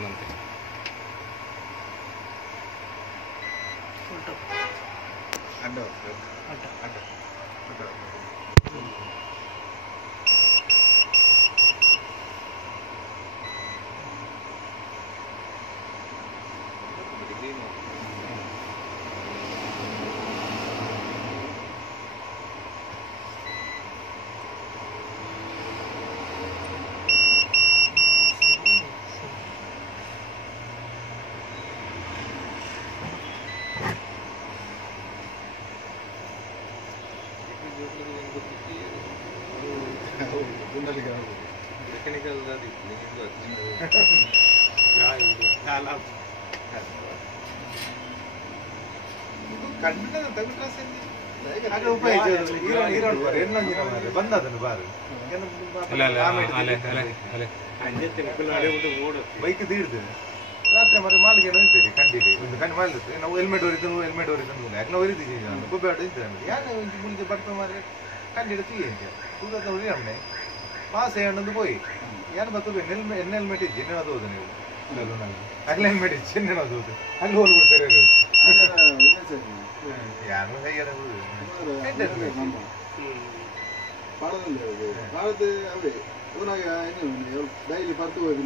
ಬಂದಂತೆ ಅಡ್ಡ ಬೈಕ್ ತೀರ್ದು ರಾತ್ರಿ ಮರ ಮಾಲ್ಗೆ ಇದ್ದೀರಿ ಕಂಡಿಡಿ ಒಂದು ಕಣ್ಣು ಮಾಲ್ದು ನಾವು ಹೆಲ್ಮೆಟ್ ಹೊರಿತು ಯಾಕೆ ನಾವು ಹೊರಿದ್ದೀವಿ ಗೊಬ್ಬೆ ಇದ್ದಾರೆ ಯಾಕೆ ಮುಂದೆ ಬರ್ತಾ ಮಾರಿ ಕಂಡಿಡ തീ ತೂದ ಹೊರಿ ಅಮ್ಮೆ ಮಾಸೆ ಹಣ್ಣೊಂದು പോയി ഞാൻ പത്ത് എന്നെ ഹെൽമെറ്റ് ഇജ്ജ് എന്നെ അത് തോന്നുന്നു അല്ല ഹെൽമെറ്റ് ഇജ്ജ് എന്നെ അത് തോന്നുന്നു അല്ല ഓൾ കൊടുത്തരേ ಯಾರು ಹೇಗೆ ಪಾಡದಲ್ಲಿ ಪಾಡದೆ ಅವೇ ಊರಾಗ ಏನು ಡೈಲಿ ಬರ್ತು ಹೋಗಿ